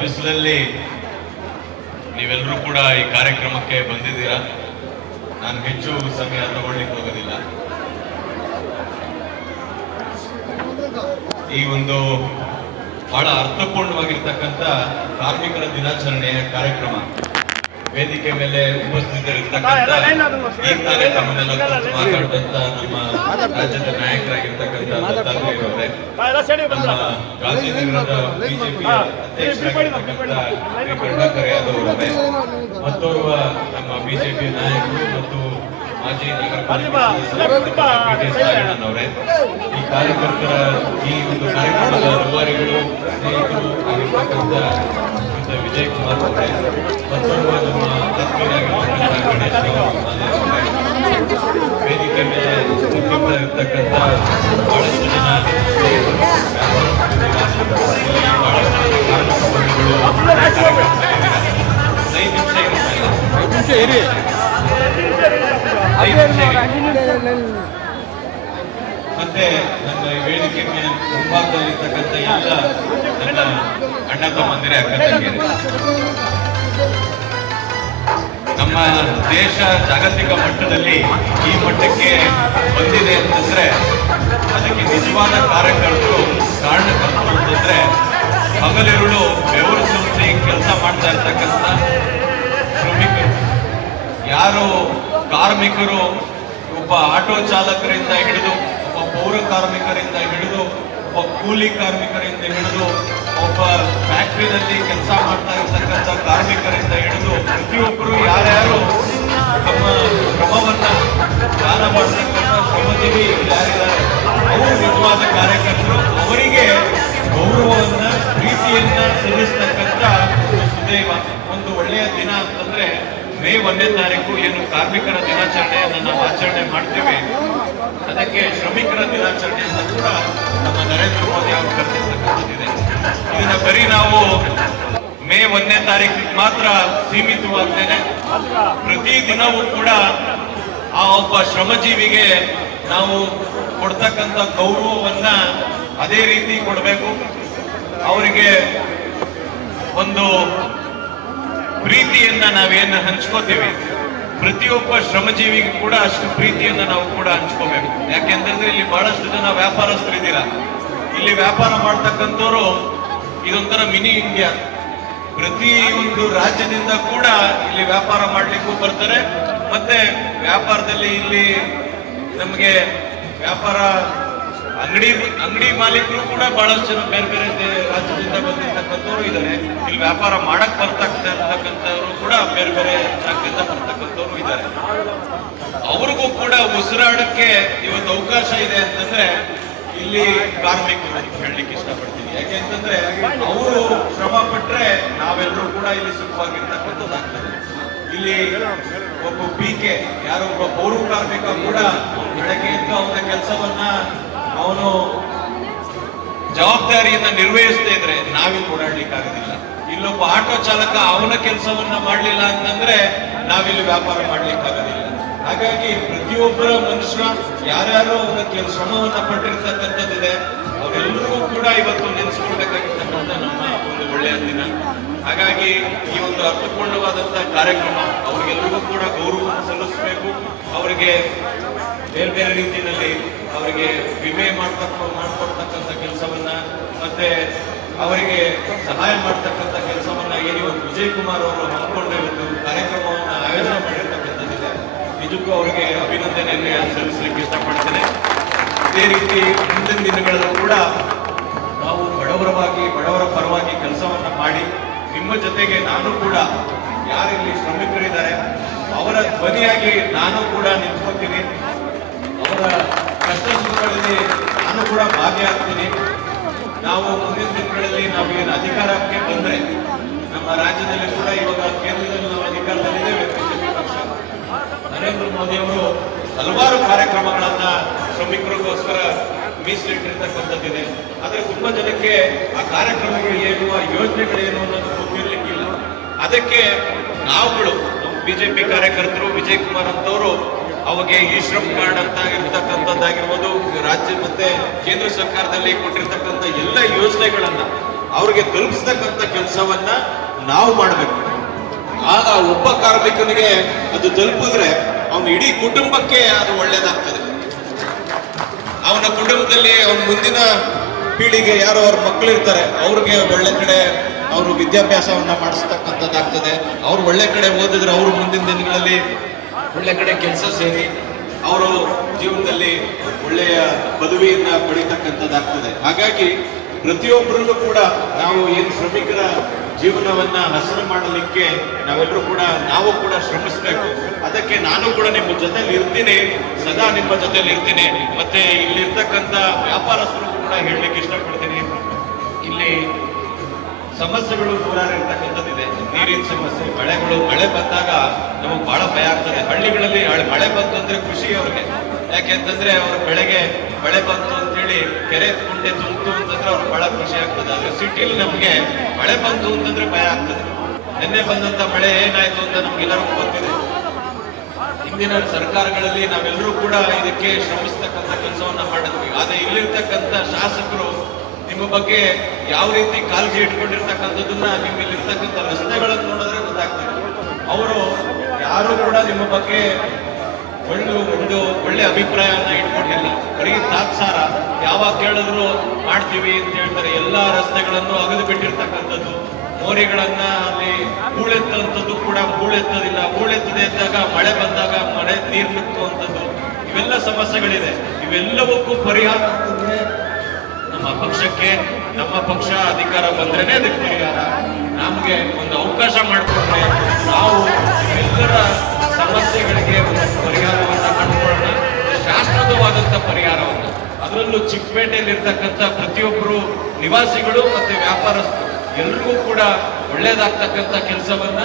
ಬಿಸಿಲಲ್ಲಿ ನೀವೆಲ್ಲರೂ ಕೂಡ ಈ ಕಾರ್ಯಕ್ರಮಕ್ಕೆ ಬಂದಿದ್ದೀರಾ. ನಾನು ಹೆಚ್ಚು ಸಮಯ ತಗೊಳ್ಳಿಕ್ಕೆ ಹೋಗೋದಿಲ್ಲ. ಈ ಒಂದು ಬಹಳ ಅರ್ಥಪೂರ್ಣವಾಗಿರ್ತಕ್ಕಂಥ ಕಾರ್ಮಿಕರ ದಿನಾಚರಣೆಯ ಕಾರ್ಯಕ್ರಮ ವೇದಿಕೆ ಮೇಲೆ ಉಪಸ್ಥಿತರಿರ್ತಕ್ಕಂಥ ಈ ತಾನೇ ತಮ್ಮನ್ನೆಲ್ಲ ಮಾತಾಡಿದಂತ ನಮ್ಮ ರಾಜ್ಯದ ನಾಯಕರಾಗಿರ್ತಕ್ಕಂಥ ದತ್ತಾತ್ರೇಯ ಅವರೇ, ನಮ್ಮ ಗಾಂಧಿನಗರದ ಬಿಜೆಪಿಯ ಅಧ್ಯಕ್ಷರಾಗಿರ್ತಕ್ಕಂಥ ಶ್ರೀ ಕರುಣಾಕರ್ ಯಾದವ್ ಅವರೇ, ಮತ್ತೋರ್ವ ನಮ್ಮ ಬಿಜೆಪಿ ನಾಯಕರು ಮತ್ತು ಮಾಜಿ ನಗರ ಪಾಲಿಕೆ ಅವರೇ, ಈ ಕಾರ್ಯಕರ್ತರ ಈ ಒಂದು ಕಾರ್ಯಕ್ರಮದ ರೂವಾರಿಗಳು, ಸ್ನೇಹಿತರು ಆಗಿರ್ತಕ್ಕಂಥ ವಿಜಯ್ ಕುಮಾರ್ ಅವರೇ, ಮತ್ತೊಬ್ಬ ನಮ್ಮ ಆತ್ಮೀಯರಾಗಿರ್ತಕ್ಕಂಥ ಗಣೇಶ್ ವೇದಿಕೆ ಮೇಲೆ ಇರ್ತಕ್ಕಂಥ ಬಹಳಷ್ಟು ಜನ ಮತ್ತೆ ನನ್ನ ವೇದಿಕೆ ಮುಂಭಾಗದಲ್ಲಿರ್ತಕ್ಕಂಥ ಎಲ್ಲ ನನ್ನ ಅಣ್ಣ ತಮ್ಮಂದಿರೇ, ಅಕ್ಕ ತಂಗಿಯರೇ, ನಮ್ಮ ದೇಶ ಜಾಗತಿಕ ಮಟ್ಟದಲ್ಲಿ ಈ ಮಟ್ಟಕ್ಕೆ ಬಂದಿದೆ ಅಂತಂದ್ರೆ ಅದಕ್ಕೆ ನಿಜವಾದ ಕಾರಣಕರ್ತರು ಅಂತಂದ್ರೆ ಹಗಲಿರುಳು ಬೆವರು ಸುರಿಸಿ ಕೆಲಸ ಮಾಡ್ತಾ ಇರ್ತಕ್ಕಂಥ ಶ್ರಮಿಕರು. ಯಾರು ಕಾರ್ಮಿಕರು, ಒಬ್ಬ ಆಟೋ ಚಾಲಕರಿಂದ ಹಿಡಿದು, ಒಬ್ಬ ಪೌರ ಕಾರ್ಮಿಕರಿಂದ ಹಿಡಿದು, ಒಬ್ಬ ಕೂಲಿ ಕಾರ್ಮಿಕರಿಂದ ಹಿಡಿದು, ಒಬ್ಬ ಫ್ಯಾಕ್ಟ್ರಿನಲ್ಲಿ ಕೆಲಸ ಮಾಡ್ತಾ ಇರ್ತಕ್ಕಂಥ ಕಾರ್ಮಿಕರಿಂದ ಹಿಡಿದು ಪ್ರತಿಯೊಬ್ಬರು ಯಾರ್ಯಾರು ತಮ್ಮ ಶ್ರಮವನ್ನ ದಾನ ಮಾಡತಕ್ಕಂಥ ಶ್ರಮಜೀವಿ ಯಾರಿದ್ದಾರೆ ಅವರು ನಿಜವಾದ ಕಾರ್ಯಕರ್ತರು. ಅವರಿಗೆ ಗೌರವವನ್ನ, ಪ್ರೀತಿಯನ್ನ ಸಲ್ಲಿಸ್ತಕ್ಕಂಥ ಒಂದು ಸುದೈವ, ಒಂದು ಒಳ್ಳೆಯ ದಿನ ಅಂತಂದ್ರೆ ಮೇ 1ನೇ ತಾರೀಕು ಏನು ಕಾರ್ಮಿಕರ ದಿನಾಚರಣೆಯನ್ನು ನಾವು ಆಚರಣೆ ಮಾಡ್ತೇವೆ, ಅದಕ್ಕೆ ಶ್ರಮಿಕರ ದಿನಾಚರಣೆ ಅಂತ ಕೂಡ ನಮ್ಮ ನರೇಂದ್ರ ಮೋದಿ ಅವರು ಕರೆದಿರ್ತಕ್ಕಂಥದ್ದಿದೆ. ಇದನ್ನ ಬರೀ ನಾವು ಮೇ 1ನೇ ತಾರೀಕಿಗೆ ಮಾತ್ರ ಸೀಮಿತವಾಗ್ತೇನೆ, ಪ್ರತಿ ದಿನವೂ ಕೂಡ ಆ ಒಬ್ಬ ಶ್ರಮಜೀವಿಗೆ ನಾವು ಕೊಡ್ತಕ್ಕಂಥ ಗೌರವವನ್ನ ಅದೇ ರೀತಿ ಕೊಡಬೇಕು. ಅವರಿಗೆ ಒಂದು ಪ್ರೀತಿಯನ್ನ ನಾವೇನು ಹಂಚ್ಕೋತೀವಿ, ಪ್ರತಿಯೊಬ್ಬ ಶ್ರಮಜೀವಿಗೂ ಕೂಡ ಅಷ್ಟು ಪ್ರೀತಿಯನ್ನ ನಾವು ಕೂಡ ಹಂಚ್ಕೋಬೇಕು. ಯಾಕೆಂತಂದ್ರೆ ಇಲ್ಲಿ ಬಹಳಷ್ಟು ಜನ ವ್ಯಾಪಾರಸ್ಥರಿದ್ದೀರಾ. ಇಲ್ಲಿ ವ್ಯಾಪಾರ ಮಾಡ್ತಕ್ಕಂಥವ್ರು ಇದೊಂಥರ ಮಿನಿ ಇಂಡಿಯಾ. ಪ್ರತಿ ಒಂದು ರಾಜ್ಯದಿಂದ ಕೂಡ ಇಲ್ಲಿ ವ್ಯಾಪಾರ ಮಾಡ್ಲಿಕ್ಕೂ ಬರ್ತಾರೆ. ಮತ್ತೆ ವ್ಯಾಪಾರದಲ್ಲಿ ಇಲ್ಲಿ ನಮಗೆ ವ್ಯಾಪಾರ ಅಂಗಡಿ ಮಾಲೀಕರು ಕೂಡ ಬಹಳಷ್ಟು ಜನ ಬೇರೆ ಬೇರೆ ರಾಜ್ಯದಿಂದ ಬಂದಿರ್ತಕ್ಕಂಥವ್ರು ಇದ್ದಾರೆ. ಇಲ್ಲಿ ವ್ಯಾಪಾರ ಮಾಡಕ್ ಬರ್ತಕ್ಕಂಥವ್ರು ಕೂಡ ಬೇರೆ ಬೇರೆ ರಾಜ್ಯದಿಂದ ಬರ್ತಕ್ಕಂಥವ್ರು ಇದ್ದಾರೆ. ಅವ್ರಿಗೂ ಕೂಡ ಉಸಿರಾಡಕ್ಕೆ ಇವತ್ತು ಅವಕಾಶ ಇದೆ ಅಂತಂದ್ರೆ ಇಲ್ಲಿ ಕಾರ್ಮಿಕರು ಹೇಳಲಿಕ್ಕೆ ಇಷ್ಟಪಡ್ತೀನಿ. ಯಾಕೆ ಅಂತಂದ್ರೆ ಅವರು ಶ್ರಮ ಪಟ್ರೆ ನಾವೆಲ್ಲರೂ ಕೂಡ ಇಲ್ಲಿ ಸುಖವಾಗಿರ್ತಕ್ಕಂಥದ್ದಾಗ್ತದೆ. ಇಲ್ಲಿ ಒಬ್ಬ ಪಿಕೆ, ಯಾರೋ ಒಬ್ಬ ಪೌರ ಕಾರ್ಮಿಕ ಕೂಡ ಬೆಳಗ್ಗೆಯಿಂದ ಅವನ ಕೆಲಸವನ್ನ ಅವನು ಜವಾಬ್ದಾರಿಯನ್ನ ನಿರ್ವಹಿಸದೇ ಇದ್ರೆ ನಾವಿಲ್ಲಿ ಓಡಾಡ್ಲಿಕ್ಕಾಗೋದಿಲ್ಲ. ಇಲ್ಲೊಬ್ಬ ಆಟೋ ಚಾಲಕ ಅವನ ಕೆಲಸವನ್ನ ಮಾಡ್ಲಿಲ್ಲ ಅಂತಂದ್ರೆ ನಾವಿಲ್ಲಿ ವ್ಯಾಪಾರ ಮಾಡ್ಲಿಕ್ಕಾಗೋದಿಲ್ಲ. ಹಾಗಾಗಿ ಪ್ರತಿಯೊಬ್ಬರ ಮನುಷ್ಯ ಯಾರ್ಯಾರು ಅವನ ಶ್ರಮವನ್ನ ಪಟ್ಟಿರ್ತಕ್ಕಂಥದ್ದಿದೆ, ಅವರೆಲ್ಲರಿಗೂ ಕೂಡ ಇವತ್ತು ನೆನೆಸ್ಕೊಳ್ಬೇಕಾಗಿರ್ತಕ್ಕಂಥ ನಮ್ಮ ಒಂದು ಒಳ್ಳೆಯ ದಿನ. ಹಾಗಾಗಿ ಈ ಒಂದು ಅರ್ಥಪೂರ್ಣವಾದಂತಹ ಕಾರ್ಯಕ್ರಮ ಅವ್ರಿಗೆಲ್ಲರಿಗೂ ಕೂಡ ಗೌರವ ಸಲ್ಲಿಸಬೇಕು. ಅವರಿಗೆ ಬೇರೆ ಬೇರೆ ರೀತಿಯಲ್ಲಿ ಅವರಿಗೆ ವಿಮೆ ಮಾಡ್ಕೊಡ್ತಕ್ಕಂಥ ಕೆಲಸವನ್ನ, ಮತ್ತೆ ಅವರಿಗೆ ಸಹಾಯ ಮಾಡ್ತಕ್ಕಂಥ ಕೆಲಸವನ್ನ ಏನು ವಿಜಯ್ ಕುಮಾರ್ ಅವರು ಹಮ್ಮಿಕೊಂಡು ಇವತ್ತು ಕಾರ್ಯಕ್ರಮವನ್ನ ಆಯೋಜನೆ ಮಾಡಿರ್ತಕ್ಕಂಥದ್ದಿದೆ. ನಿಜಕ್ಕೂ ಅವರಿಗೆ ಅಭಿನಂದನೆಯನ್ನು ಸಲ್ಲಿಸಲಿಕ್ಕೆ ಇಷ್ಟಪಡ್ತೇನೆ. ಇದೇ ರೀತಿ ಮುಂದಿನ ದಿನಗಳಲ್ಲೂ ಕೂಡ ನಾವು ಬಡವರ ಪರವಾಗಿ ಕೆಲಸವನ್ನ ಮಾಡಿ ನಿಮ್ಮ ಜೊತೆಗೆ ನಾನು ಕೂಡ ಯಾರಿಲ್ಲಿ ಶ್ರಮಿಕರಿದ್ದಾರೆ ಅವರ ಧ್ವನಿಯಾಗಿ ನಾನು ಕೂಡ ನಿಂತ್ಕೊತೀನಿ. ಅವರ ಕಷ್ಟ ಸುಖಗಳಲ್ಲಿ ನಾನು ಕೂಡ ಭಾಗಿಯಾಗ್ತೀನಿ. ನಾವು ಮುಂದಿನ ದಿನಗಳಲ್ಲಿ ನಾವು ಏನು ಅಧಿಕಾರಕ್ಕೆ ಬಂದ್ರೆ ನಮ್ಮ ರಾಜ್ಯದಲ್ಲಿ ಕೂಡ ಇವಾಗ ಕೇಂದ್ರದಲ್ಲಿ ನಾವು ಅಧಿಕಾರದಲ್ಲಿದ್ದೇವೆ. ಬಿಜೆಪಿ ಪಕ್ಷ ನರೇಂದ್ರ ಮೋದಿ ಅವರು ಹಲವಾರು ಕಾರ್ಯಕ್ರಮಗಳನ್ನ ಶ್ರಮಿಕರಿಗೋಸ್ಕರ ಮೀಸಲಿಟ್ಟಿರ್ತಕ್ಕಂಥದ್ದಿದೆ. ಆದ್ರೆ ತುಂಬಾ ಜನಕ್ಕೆ ಆ ಕಾರ್ಯಕ್ರಮಗಳು ಏನು, ಆ ಯೋಜನೆಗಳೇನು ಅನ್ನೋದು ಗೊತ್ತಿರ್ಲಿಕ್ಕಿಲ್ಲ. ಅದಕ್ಕೆ ನಾವುಗಳು ಬಿಜೆಪಿ ಕಾರ್ಯಕರ್ತರು ವಿಜಯ್ ಕುಮಾರ್ ಅಂತವರು ಅವಾಗೆ ಈ ಶ್ರಮ್ ಕಾರ್ಡ್ ಅಂತ ಇರ್ತಕ್ಕಂಥದ್ದಾಗಿರ್ಬೋದು, ರಾಜ್ಯ ಮತ್ತೆ ಕೇಂದ್ರ ಸರ್ಕಾರದಲ್ಲಿ ಕೊಟ್ಟಿರ್ತಕ್ಕಂಥ ಎಲ್ಲ ಯೋಜನೆಗಳನ್ನ ಅವ್ರಿಗೆ ತಲುಪಿಸ್ತಕ್ಕಂಥ ಕೆಲಸವನ್ನ ನಾವು ಮಾಡಬೇಕು. ಆಗ ಒಬ್ಬ ಕಾರ್ಮಿಕನಿಗೆ ಅದು ತಲುಪಿದ್ರೆ ಅವನ ಇಡೀ ಕುಟುಂಬಕ್ಕೆ ಅದು ಒಳ್ಳೇದಾಗ್ತದೆ. ಅವನ ಕುಟುಂಬದಲ್ಲಿ ಅವನ ಮುಂದಿನ ಪೀಳಿಗೆ ಯಾರು ಅವ್ರ ಮಕ್ಕಳಿರ್ತಾರೆ ಅವ್ರಿಗೆ ಒಳ್ಳೆ ಕಡೆ ಅವರು ವಿದ್ಯಾಭ್ಯಾಸವನ್ನ ಮಾಡಿಸ್ತಕ್ಕಂಥದ್ದಾಗ್ತದೆ. ಅವ್ರು ಒಳ್ಳೆ ಕಡೆ ಓದಿದ್ರೆ ಅವರು ಮುಂದಿನ ದಿನಗಳಲ್ಲಿ ಒಳ್ಳೆ ಕಡೆ ಕೆಲಸ ಸೇರಿ ಅವರು ಜೀವನದಲ್ಲಿ ಒಳ್ಳೆಯ ಪದವಿಯನ್ನ ಪಡಿತಕ್ಕಂಥದ್ದಾಗ್ತದೆ. ಹಾಗಾಗಿ ಪ್ರತಿಯೊಬ್ಬರಲ್ಲೂ ಕೂಡ ನಾವು ಏನು ಶ್ರಮಿಕರ ಜೀವನವನ್ನ ಹಸನು ಮಾಡಲಿಕ್ಕೆ ನಾವು ಕೂಡ ಶ್ರಮಿಸಬೇಕು. ಅದಕ್ಕೆ ನಾನು ಕೂಡ ನಿಮ್ಮ ಜೊತೆಲಿ ಇರ್ತೀನಿ, ಸದಾ ನಿಮ್ಮ ಜೊತೆಲಿ ಇರ್ತೀನಿ. ಮತ್ತೆ ಇಲ್ಲಿರ್ತಕ್ಕಂಥ ವ್ಯಾಪಾರಸ್ಥರು ಕೂಡ ಹೇಳಲಿಕ್ಕೆ ಇಷ್ಟಪಡ್ತೀನಿ, ಇಲ್ಲಿ ಸಮಸ್ಯೆಗಳು ನೂರಾರು ಇರ್ತಕ್ಕಂಥದ್ದಿದೆ. ನೀರಿನ ಸಮಸ್ಯೆ, ಮಳೆ ಬಂದಾಗ ನಮಗೆ ಬಹಳ ಭಯ ಆಗ್ತದೆ. ಹಳ್ಳಿಗಳಲ್ಲಿ ಮಳೆ ಬಂತು ಅಂದ್ರೆ ಖುಷಿ ಅವ್ರಿಗೆ. ಯಾಕೆಂತಂದ್ರೆ ಅವ್ರ ಬೆಳೆಗೆ ಮಳೆ ಬಂತು ಅಂತೇಳಿ ಕೆರೆ ಕುಂಟೆ ತುಂಬಿತು ಅಂತಂದ್ರೆ ಅವ್ರಿಗೆ ಬಹಳ ಖುಷಿ ಆಗ್ತದೆ. ಆದ್ರೆ ಸಿಟಿಲಿ ನಮ್ಗೆ ಮಳೆ ಬಂತು ಅಂತಂದ್ರೆ ಭಯ ಆಗ್ತದೆ. ನಿನ್ನೆ ಬಂದಂತ ಮಳೆ ಏನಾಯ್ತು ಅಂತ ನಮ್ಗೆಲ್ಲರಿಗೂ ಗೊತ್ತಿದೆ. ಹಿಂದಿನ ಸರ್ಕಾರಗಳಲ್ಲಿ ನಾವೆಲ್ಲರೂ ಕೂಡ ಇದಕ್ಕೆ ಶ್ರಮಿಸ್ತಕ್ಕಂಥ ಕೆಲಸವನ್ನ ಮಾಡಿದ್ವಿ. ಆದ್ರೆ ಇಲ್ಲಿರ್ತಕ್ಕಂಥ ಶಾಸಕರು ನಿಮ್ಮ ಬಗ್ಗೆ ಯಾವ ರೀತಿ ಕಾಳಜಿ ಇಟ್ಕೊಂಡಿರ್ತಕ್ಕಂಥದ್ದನ್ನ ನಿಮ್ಮಲ್ಲಿರ್ತಕ್ಕಂಥ ರಸ್ತೆಗಳನ್ನು ನೋಡಿದ್ರೆ ಗೊತ್ತಾಗ್ತದೆ. ಅವರು ಯಾರು ಕೂಡ ನಿಮ್ಮ ಬಗ್ಗೆ ಒಂದು ಒಳ್ಳೆ ಅಭಿಪ್ರಾಯವನ್ನ ಇಟ್ಕೊಂಡಿಲ್ಲ. ಬರೀ ತಾತ್ಸಾರ, ಯಾವಾಗ ಕೇಳಿದ್ರು ಮಾಡ್ತೀವಿ ಅಂತ ಹೇಳ್ತಾರೆ. ಎಲ್ಲಾ ರಸ್ತೆಗಳನ್ನು ಅಗದು ಬಿಟ್ಟಿರ್ತಕ್ಕಂಥದ್ದು, ಮೋರಿಗಳನ್ನ ಅಲ್ಲಿ ಹೂಳೆತ್ತಂಥದ್ದು ಕೂಡ ಹೂಳೆತ್ತೋದಿಲ್ಲ. ಹೂಳೆತ್ತದೆ ಅಂದಾಗ ಮಳೆ ಬಂದಾಗ ಮಳೆ ನೀರು ನಿಂತುವಂಥದ್ದು, ಇವೆಲ್ಲ ಸಮಸ್ಯೆಗಳಿದೆ. ಇವೆಲ್ಲವಕ್ಕೂ ಪರಿಹಾರ ಅಂತಂದ್ರೆ ನಮ್ಮ ಪಕ್ಷ ಅಧಿಕಾರ ಬಂದ್ರೇನೆ ಅದಕ್ಕೆ ಪರಿಹಾರ. ನಮ್ಗೆ ಒಂದು ಅವಕಾಶ ಮಾಡಿಕೊಟ್ರೆ ನಾವು ಎಲ್ಲರ ಸಮಸ್ಯೆಗಳಿಗೆ ಒಂದು ಪರಿಹಾರವನ್ನ ಕಂಡುಕೊಳ್ಳೋಣ, ಶಾಶ್ವತವಾದಂತ ಪರಿಹಾರವನ್ನ. ಅದರಲ್ಲೂ ಚಿಕ್ಕಪೇಟೆಯಲ್ಲಿರ್ತಕ್ಕಂಥ ಪ್ರತಿಯೊಬ್ಬರು ನಿವಾಸಿಗಳು ಮತ್ತೆ ವ್ಯಾಪಾರಸ್ಥರು ಎಲ್ರಿಗೂ ಕೂಡ ಒಳ್ಳೇದಾಗ್ತಕ್ಕಂಥ ಕೆಲಸವನ್ನ